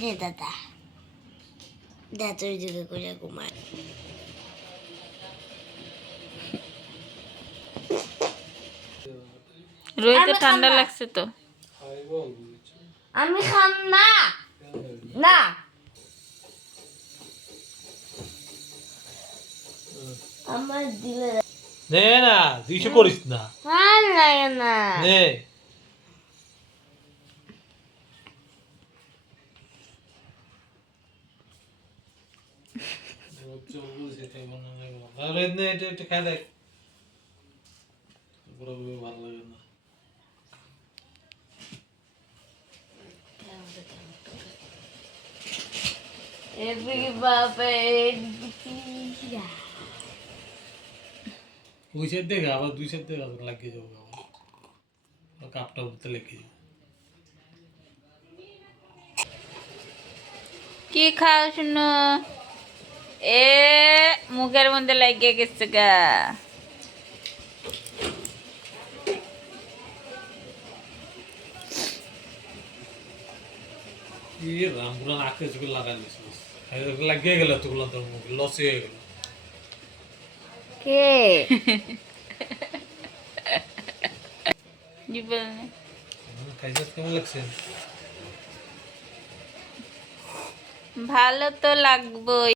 রে দাদা দাদা ওই দিকে করে ঘুমায় রোহিতে ঠান্ডা লাগছে তো আমি খাম না না আমার দিলে নে না 200 করিস না ভাল লাগে না নে আরে নে এটা খাই দেখ বড় বড় ভালো লাগে না ওই সাইড থেকে আবার দুই সাইড থেকে লাগিয়ে যাবো আবার কাপটা উঠতে লেগে যাবে কি খাও শুনো এ মুখের মধ্যে লাগিয়ে গেছে গা ये रामपुरा नाके चुके लगा लिस लग गया गला तुगला तो लॉस हो गया কে জীবন कैसे केमन লাগছে ভালো তো লাগবেই